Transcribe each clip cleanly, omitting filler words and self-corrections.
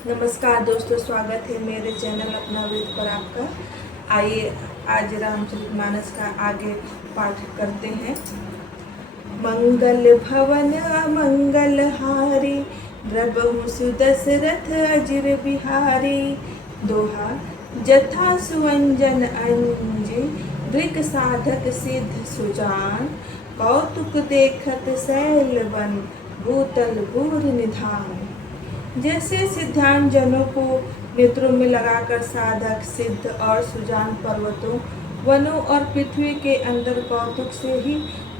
नमस्कार दोस्तों, स्वागत है मेरे चैनल अपना वेद पर आपका। आइए आज रामचरितमानस का आगे पाठ करते हैं। मंगल भवन अमंगल हारी, द्रबहु सुदशरथ अजिर बिहारी। दोहा जथा सुअंजन अंजी, दृक साधक सिद्ध सुजान। कौतुक देखत शैल वन, भूतल भूर निधान। जैसे सिद्धांत जनों को नेत्रों में लगाकर साधक सिद्ध और सुजान पर्वतों, वनों और पृथ्वी के अंदर कौतुक से ही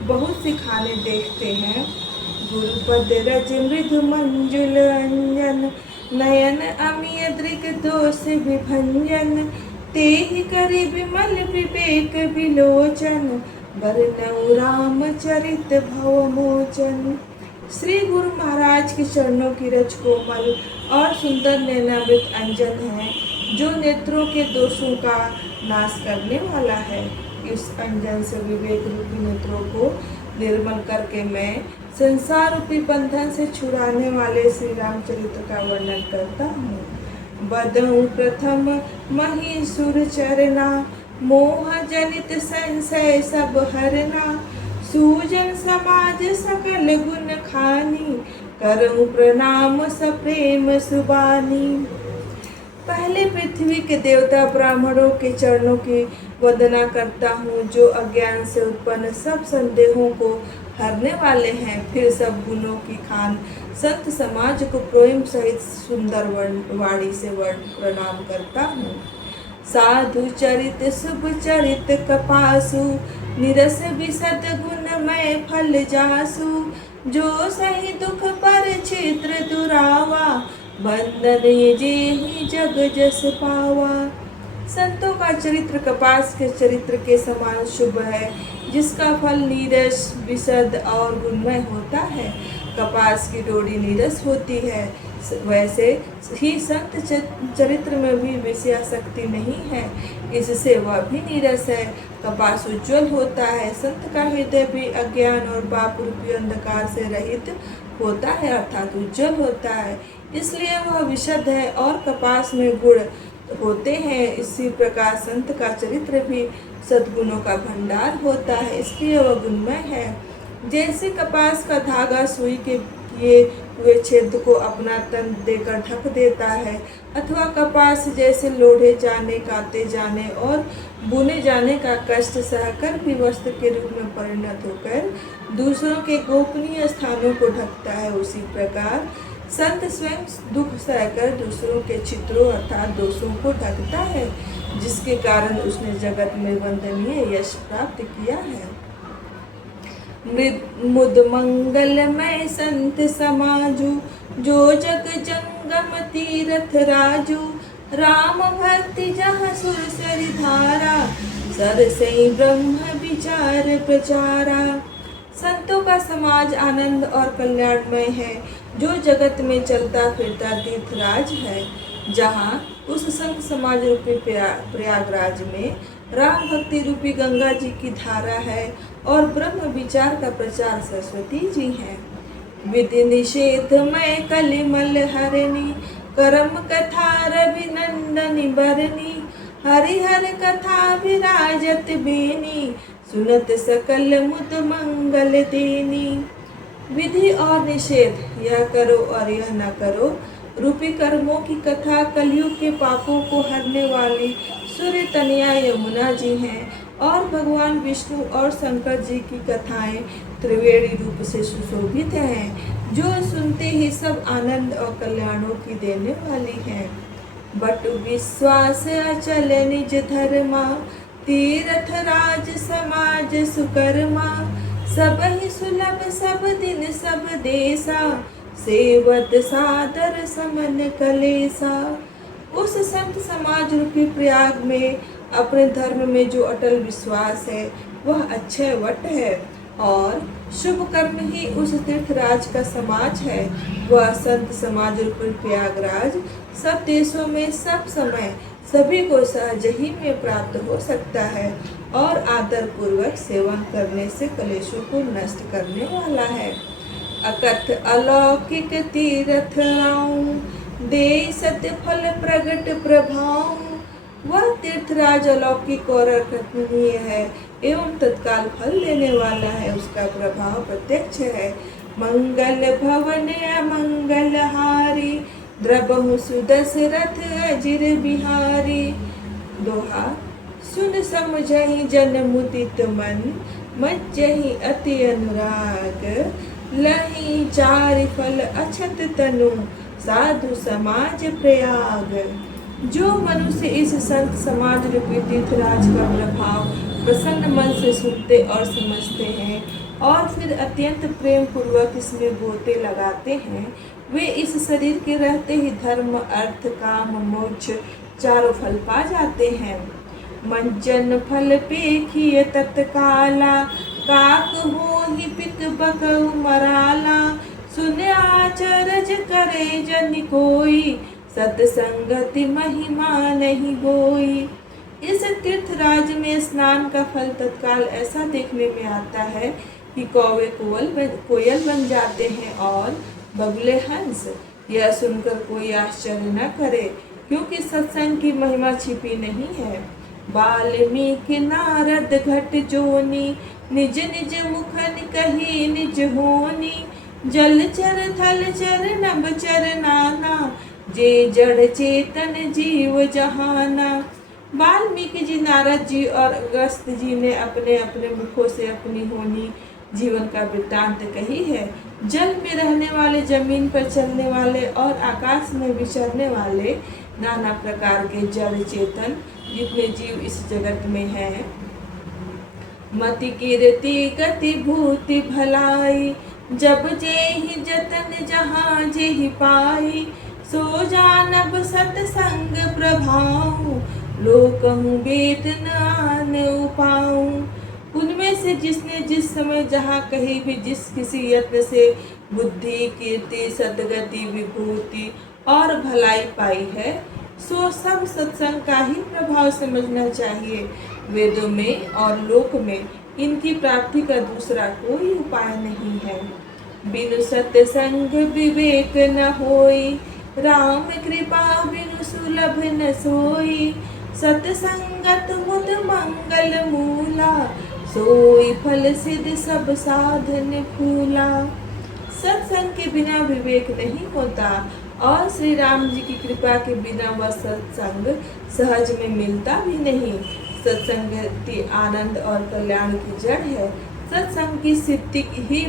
बहुत सी खाने देखते हैं। गुरुपद रज मृदु मंजुल अंजन, नयन अमिय दृग दोष विभंजन। ते ही करि विमल विवेक विलोचन, बरनउँ रामचरित भव मोचन। श्री गुरु महाराज के चरणों की रज कोमल और सुंदर नैनामृत अंजन है, जो नेत्रों के दोषों का नाश करने वाला है। इस अंजन से विवेक रूपी नेत्रों को निर्मल करके मैं संसार रूपी बंधन से छुड़ाने वाले श्री रामचरित्र का वर्णन करता हूँ। बदहु प्रथम महीसुर चरना, मोह जनित संशय सब हरना। सूजन समाज सकल गुण खानी, करऊं प्रणाम सप्रेम सुबानी। पहले पृथ्वी के देवता ब्राह्मणों के चरणों की वंदना करता हूँ, जो अज्ञान से उत्पन्न सब संदेहों को हरने वाले हैं। फिर सब गुणों की खान संत समाज को प्रेम सहित सुंदर वाणी से प्रणाम करता हूँ। साधु चरित शुभ चरित कपासु, निरस विशद गुणमय फल जासु। जो सही दुख पर चित्र दुरावा, बंदन जेहि जग जस पावा। संतों का चरित्र कपास के चरित्र के समान शुभ है, जिसका फल नीरस विशद और गुणमय होता है। कपास की डोरी नीरस होती है, वैसे ही संत चरित्र में भी विषयासक्ति नहीं है, इससे वह भी नीरस है। कपास उज्ज्वल होता है, संत का हृदय भी अज्ञान और पाप रूपी अंधकार से रहित होता है, अर्थात उज्ज्वल होता है, इसलिए वह विशद है और कपास में गुण होते हैं। इसी प्रकार संत का चरित्र भी सद्गुणों का भंडार होता है, इसलिए वह गुणमय है। जैसे कपास का धागा सुई के किए हुए छेद को अपना तन देकर ढक देता है, अथवा कपास जैसे लोढ़े जाने, काते जाने और बुने जाने का कष्ट सहकर भी वस्त्र के रूप में परिणत होकर दूसरों के गोपनीय स्थानों को ढकता है, उसी प्रकार संत स्वयं दुख सहकर दूसरों के चित्रों अर्थात दोषों को ढकता है, जिसके कारण उसने जगत में वंदनीय यश प्राप्त किया है। मुद मंगलमय संत समाजु, जो जग जंगम तीरथ राजू। राम भक्ति जहाँ सुरसरि धारा, सरसई ब्रह्म विचार प्रचारा। संतों का समाज आनंद और कल्याणमय है, जो जगत में चलता फिरता तीर्थराज है। जहाँ उस संत समाज रूपी प्रयागराज में राम भक्ति रूपी गंगा जी की धारा है और ब्रह्म विचार का प्रचार सरस्वती जी हैं। विधि निषेध में कलिमल हरणी, करम कथा रविनंदनी बरनी। हरिहर कथा विराजत बेनी, सुनत सकल मुद मंगल देनी। विधि और निषेध, यह करो और यह न करो रूपी कर्मों की कथा कलयुग के पापों को हरने वाली सूर्य तनया यमुना जी हैं, और भगवान विष्णु और शंकर जी की कथाएं त्रिवेणी रूप से सुशोभित हैं, जो सुनते ही सब आनंद और कल्याणों की देने वाली हैं। बटु विश्वास अचल निज धर्मा, तीर्थ राज समाज सुकर्मा। सब ही सुलभ सब दिन सब देसा, सेवत सादर समन कलेसा। उस संत समाज रूपी प्रयाग में अपने धर्म में जो अटल विश्वास है, वह अक्षय वट है, और शुभ कर्म ही उस तीर्थराज का समाज है। वह संत समाज रूपी प्रयागराज सब देशों में सब समय सभी को सहज ही में प्राप्त हो सकता है, और आदर पूर्वक सेवन करने से कलेशों को नष्ट करने वाला है। अकथ अलौकिक तीर्थ आऊं, दे सत्य फल प्रगट प्रभाव। वह तीर्थराज अलौकिक और अकथनीय है एवं तत्काल फल देने वाला है, उसका प्रभाव प्रत्यक्ष है। मंगल भवन अमंगल हारी, द्रबहु सुदशरथ अजिर बिहारी। दोहा। सुन समझहि जन मुदित मन, मज्जहि अति अनुराग। लहि चारि फल अछत तनु, साधु समाज प्रयाग। जो मनुष्य इस संत समाज रूपी तीर्थराज का प्रभाव प्रसन्न मन से सुनते और समझते हैं और फिर अत्यंत प्रेम पूर्वक इसमें गोते लगाते हैं, वे इस शरीर के रहते ही धर्म अर्थ काम मोक्ष चारों फल पा जाते हैं। मंजन फल पेखिए तत्काला, काक हो ही पिक बकऊ मराला। सुन आचरज करे जन कोई, सतसंगति महिमा नहीं गोई। इस तीर्थराज में स्नान का फल तत्काल ऐसा देखने में आता है कि कौवे कोयल बन जाते हैं और बगुले हंस। यह सुनकर कोई आश्चर्य न करे, क्योंकि सत्संग की महिमा छिपी नहीं है। वाल्मीकि नारद घट जोनी, निज निज मुखन कही निज होनी। जल चर थल चर नभ चर नाना, जे जड़ चेतन जीव जहाना। वाल्मीकि जी, नारद जी और अगस्त्य जी ने अपने अपने मुखों से अपनी होनी जीवन का वृत्तांत कही है। जल में रहने वाले, जमीन पर चलने वाले और आकाश में विचरने वाले नाना प्रकार के जड़ चेतन जितने जीव इस जगत में हैं। मति कीर्ति गति भूति भलाई, जब जेहि जतन जहाँ जेहि पाई। सो जानब सतसंग प्रभाव, लोकहु वेद नान उपाऊ। उनमें से जिसने जिस समय जहाँ कहीं भी जिस किसी यत्न से बुद्धि कीर्ति सद्गति विभूति और भलाई पाई है, सो सब सत्संग का ही प्रभाव समझना चाहिए। वेदों में और लोक में इनकी प्राप्ति का दूसरा कोई उपाय नहीं है। बिनु सत्संग विवेक न होई, राम कृपा बिनु सुलभ न सोई। सत्संगत मुद मंगल मूला, सोई फल सिद्ध सब साधन फूला। सत्संग के बिना विवेक नहीं होता और श्री राम जी की कृपा के बिना वह सत्संग सहज में मिलता भी नहीं। सत्संगति आनंद और कल्याण की जड़ है। सत्संग की सिद्धि ही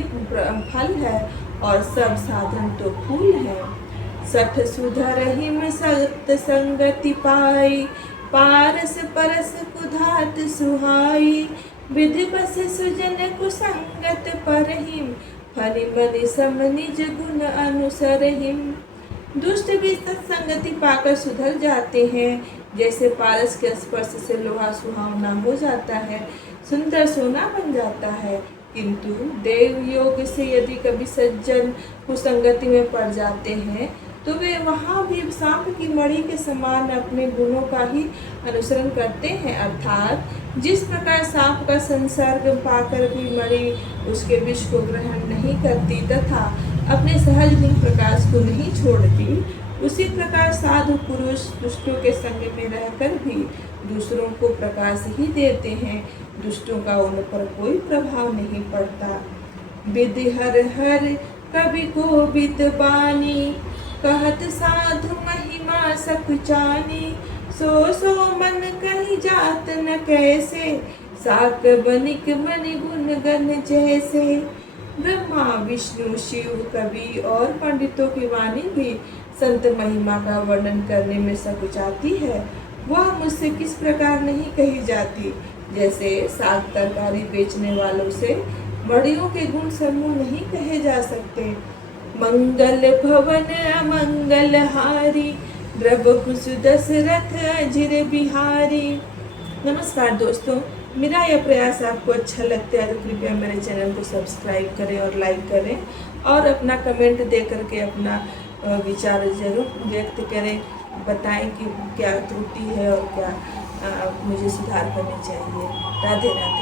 फल है और सब साधन तो फूल है। सठ सुधर हिम सत्संगति पाई, पारस परस कुधात सुहाई। विधि बस सुजन कुसंगत परहिम, फनि मनि सम निज गुण अनुसरहिम। दुष्ट भी सत्संगति पाकर सुधर जाते हैं, जैसे पारस के स्पर्श से लोहा सुहावना हो जाता है, सुंदर सोना बन जाता है। किंतु देव योग से यदि कभी सज्जन कुसंगति में पड़ जाते हैं, तो वे वहाँ भी सांप की मणि के समान अपने गुणों का ही अनुसरण करते हैं। अर्थात जिस प्रकार सांप का संसर्ग पाकर भी मणि उसके विष को ग्रहण नहीं करती तथा अपने सहज गुण प्रकाश को नहीं छोड़ती, उसी प्रकार साधु पुरुष दुष्टों के संग में रहकर भी दूसरों को प्रकाश ही देते हैं। दुष्टों का उन पर कोई प्रभाव नहीं पड़ता। विधि हर हर कवि को विद्वानी, कहत साधु महिमा सकुचानी। सो सो मन कहीं जात न कैसे, साक बनिक मनि गुण गण जैसे। ब्रह्मा विष्णु शिव कवि और पंडितों की वाणी भी संत महिमा का वर्णन करने में सकुचाती है। वह मुझसे किस प्रकार नहीं कही जाती, जैसे साग तरकारी बेचने वालों से मणियों के गुण समूह नहीं कहे जा सकते। मंगल भवन अमंगल हारी, द्रबहु दशरथ अजिर बिहारी। नमस्कार दोस्तों, मेरा यह प्रयास आपको अच्छा लगता है तो कृपया मेरे चैनल को सब्सक्राइब करें और लाइक करें और अपना कमेंट दे करके अपना विचार जरूर व्यक्त करें। बताएं कि क्या त्रुटि है और क्या मुझे सुधार करनी चाहिए। राधे राधे।